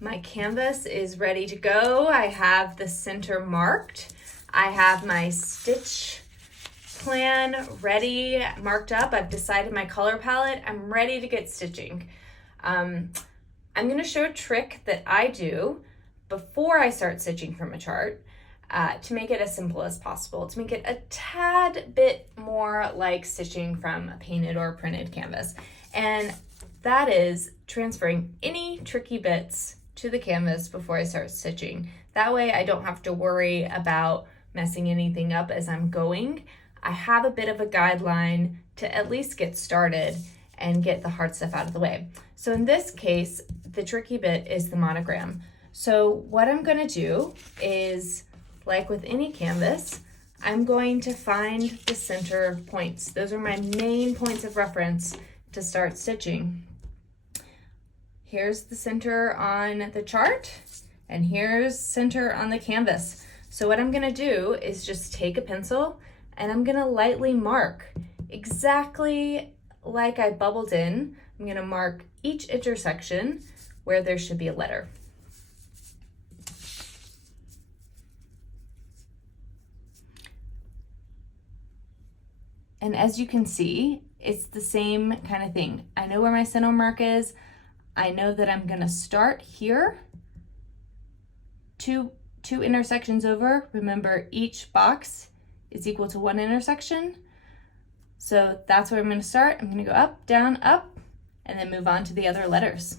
My canvas is ready to go. I have the center marked. I have my stitch plan ready, marked up. I've decided my color palette. I'm ready to get stitching. I'm going to show a trick that I do before I start stitching from a chart to make it as simple as possible, to make it a tad bit more like stitching from a painted or printed canvas. And that is transferring any tricky bits to the canvas before I start stitching. That way I don't have to worry about messing anything up as I'm going. I have a bit of a guideline to at least get started and get the hard stuff out of the way. So in this case, the tricky bit is the monogram. So what I'm going to do is, like with any canvas, I'm going to find the center points. Those are my main points of reference to start stitching. Here's the center on the chart, and here's center on the canvas. So what I'm gonna do is just take a pencil and I'm gonna lightly mark exactly like I bubbled in. I'm gonna mark each intersection where there should be a letter. And as you can see, it's the same kind of thing. I know where my center mark is. I know that I'm gonna start here, two intersections over. Remember, each box is equal to one intersection. So that's where I'm gonna start. I'm gonna go up, down, up, and then move on to the other letters.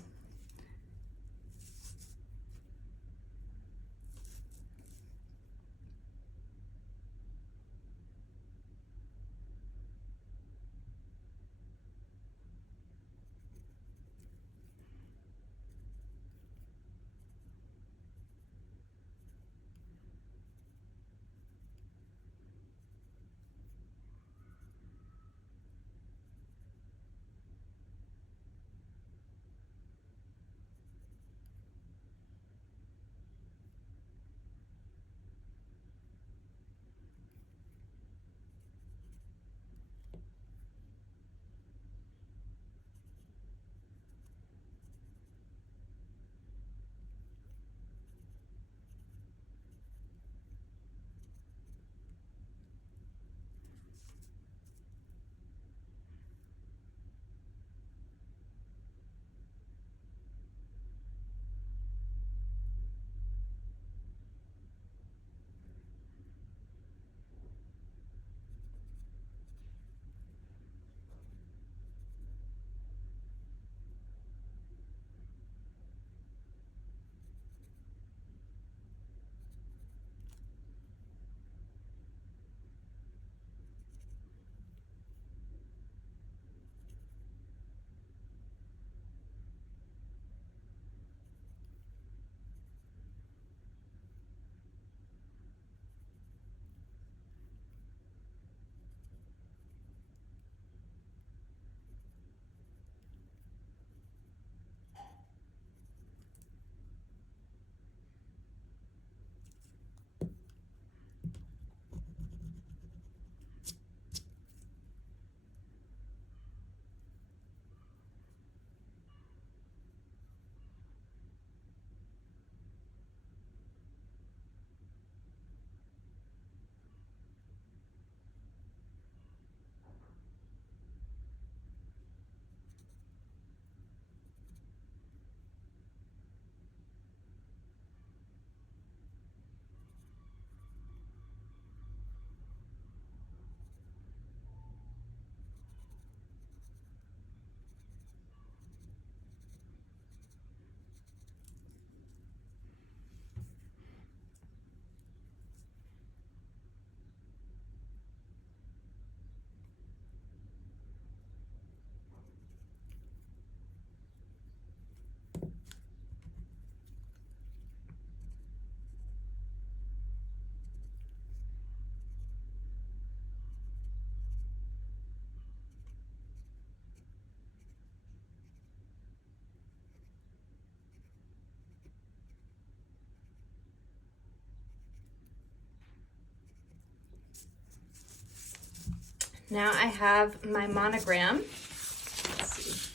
Now I have my monogram, let's see,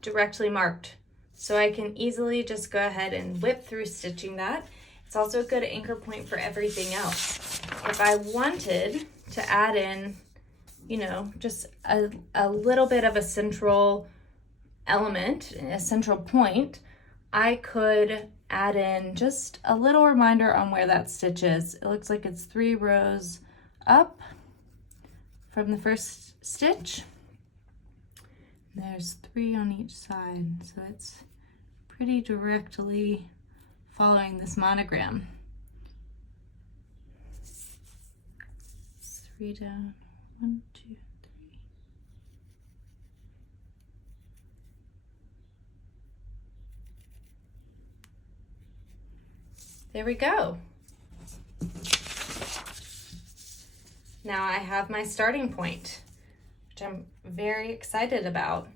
directly marked. So I can easily just go ahead and whip through stitching that. It's also a good anchor point for everything else. If I wanted to add in, you know, just a little bit of a central element, a central point, I could add in just a little reminder on where that stitch is. It looks like it's 3 rows up from the first stitch. There's 3 on each side, so it's pretty directly following this monogram. 3 down, 1, 2, 3. There we go. Now I have my starting point, which I'm very excited about.